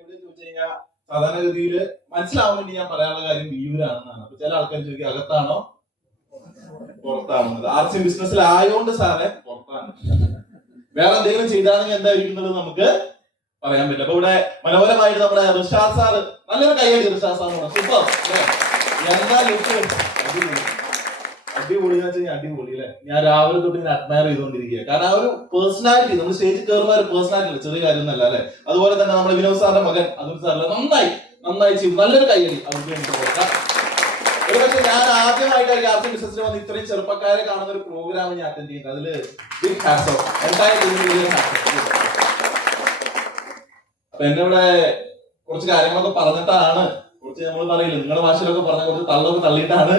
എവിടെ ചോദിച്ചു കഴിഞ്ഞാൽ സാധാരണഗതിയിൽ മനസ്സിലാവാൻ വേണ്ടി ഞാൻ പറയാനുള്ള കാര്യം വിയൂരാണെന്നാണ്. അപ്പൊ ചില ആൾക്കാർ ചോദിക്കും അകത്താണോ പുറത്താണെന്നത്. ആർട്സ് ബിസിനസ്സിൽ ആയോണ്ട് സാറേ പുറത്താണ്. വേറെ എന്തെങ്കിലും ചെയ്താണെങ്കിൽ എന്തായിരിക്കുന്നത് നമുക്ക് പറയാൻ പറ്റില്ല. അപ്പൊ ഇവിടെ മനോഹരമായിട്ട് നമ്മുടെ ഋഷാദ് സാറ്, നല്ലൊരു കൈയടി ഋഷാദ് സാറിന്. സൂപ്പർ എന്താ ലുക്ക്, അടിപൊളി എന്ന് വെച്ചാൽ അടിപൊളി അല്ലെ. ഞാൻ രാവിലെ തൊട്ട് ഇങ്ങനെ അഡ്മയർ ചെയ്തുകൊണ്ടിരിക്കുക. കാരണം ആ ഒരു പേഴ്സണാലിറ്റി, നമ്മൾ സ്റ്റേജിൽ കയറുന്ന ഒരു പേഴ്സണാലിറ്റി ചെറിയ കാര്യമൊന്നല്ല അല്ലെ. അതുപോലെ തന്നെ നമ്മുടെ വിനോദ് സാറിന്റെ മകൻ അതുൽ സാറിന്റെ നന്നായി ചെയ്യും. നല്ലൊരു കൈയടി അവർക്ക് വേണ്ടി കൊടുക്കാം. ഒരു പക്ഷെ ഞാൻ ആദ്യമായിട്ട് ആർട്സ് ബിസിനസ്സിൽ വന്ന് ഇത്രയും ചെറുപ്പക്കാരെ കാണുന്ന ഒരു പ്രോഗ്രാം ഞാൻ അറ്റൻഡ് ചെയ്യുന്നത്. അതില് ബിഗ് ഹാറ്റ്സ് ഓഫ്, എൻറ്റയർ ടീമിന് ഹാറ്റ്സ് ഓഫ്. അപ്പൊ എന്നെ ഇവിടെ കുറച്ച് കാര്യങ്ങളൊക്കെ പറഞ്ഞിട്ടാണ്, കുറച്ച് നമ്മൾ പറയില്ല നിങ്ങളുടെ ഭാഷയിലൊക്കെ പറഞ്ഞ കുറച്ച് തള്ളൊക്കെ തള്ളിയിട്ടാണ്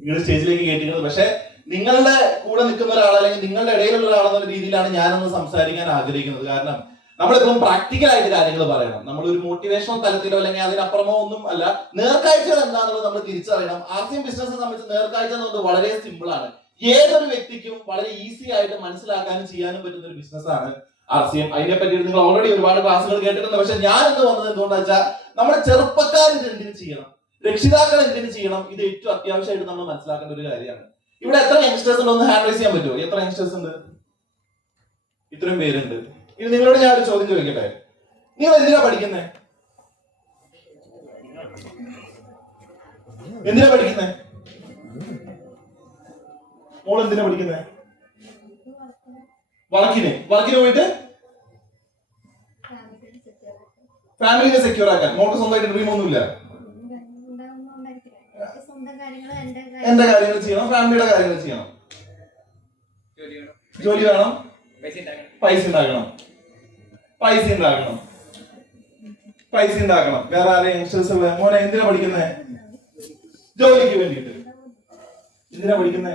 നിങ്ങളുടെ സ്റ്റേജിലേക്ക് കയറ്റിക്കുന്നത്. പക്ഷെ നിങ്ങളുടെ കൂടെ നിൽക്കുന്ന ഒരാൾ അല്ലെങ്കിൽ നിങ്ങളുടെ ഇടയിലുള്ള ഒരാളെന്ന രീതിയിലാണ് ഞാനൊന്ന് സംസാരിക്കാൻ ആഗ്രഹിക്കുന്നത്. കാരണം നമ്മളിപ്പം പ്രാക്ടിക്കൽ ആയിട്ട് കാര്യങ്ങൾ പറയണം. നമ്മളൊരു മോട്ടിവേഷണൽ തലത്തിലോ അല്ലെങ്കിൽ അതിനപ്പുറമോ ഒന്നും അല്ല. നേർക്കാഴ്ചകൾ എന്താണെന്ന് നമ്മൾ തിരിച്ചറിയണം. ആർട്സ് ബിസിനസ്സിനെ സംബന്ധിച്ച് നേർക്കാഴ്ച എന്നുള്ളത് വളരെ സിമ്പിൾ ആണ്. ഏതൊരു വ്യക്തിക്കും വളരെ ഈസി ആയിട്ട് മനസ്സിലാക്കാനും ചെയ്യാനും പറ്റുന്ന ഒരു ബിസിനസ്സാണ് ആർസിഎം. അതിനെ പറ്റി നിങ്ങൾ ഓൾറെഡി ഒരുപാട് ക്ലാസ്സുകൾ കേട്ടിട്ടുണ്ട്. പക്ഷെ ഞാൻ എന്ത് വന്നത് എന്തുകൊണ്ടാ വെച്ചാൽ നമ്മുടെ ചെറുപ്പക്കാർ ഇത് എന്തിനു ചെയ്യണം, രക്ഷിതാക്കൾ എന്തിനു ചെയ്യണം, ഇത് ഏറ്റവും അത്യാവശ്യമായിട്ട് നമ്മൾ മനസ്സിലാക്കേണ്ട ഒരു കാര്യമാണ്. ഇവിടെ എത്ര യങ്സ്റ്റേഴ്സ് ഉണ്ട്? ഒന്ന് ഹാൻഡ് റൈസ് ചെയ്യാൻ പറ്റുമോ? എത്ര യങ്സ്റ്റേഴ്സ് ഉണ്ട്? ഇത്രയും പേരുണ്ട്. ഇനി നിങ്ങളോട് ഞാൻ ഒരു ചോദ്യം ചോദിക്കട്ടെ. നിങ്ങൾ എന്തിനാ പഠിക്കുന്നേ? എന്തിനാ പഠിക്കുന്നേ? മോൾ എന്തിനാ പഠിക്കുന്നേ? വർക്കിന് പോയിട്ട് ഫാമിലിനെ സെക്യൂർ ആക്കാൻ. മോൾക്ക് സ്വന്തമായിട്ട് ഡ്രീം ഒന്നുമില്ല? എന്റെ കാര്യങ്ങൾ ചെയ്യണം, ഫാമിലിയുടെ കാര്യങ്ങൾ ചെയ്യണം, ജോലി വേണം, പൈസ ഉണ്ടാക്കണം. വേറെ ആരെയും യങ്സ്റ്റേഴ്സ് മോനെ എന്തിനാ പഠിക്കുന്നേ? ജോലിക്ക് വേണ്ടിയിട്ട്. എന്തിനാ പഠിക്കുന്നേ?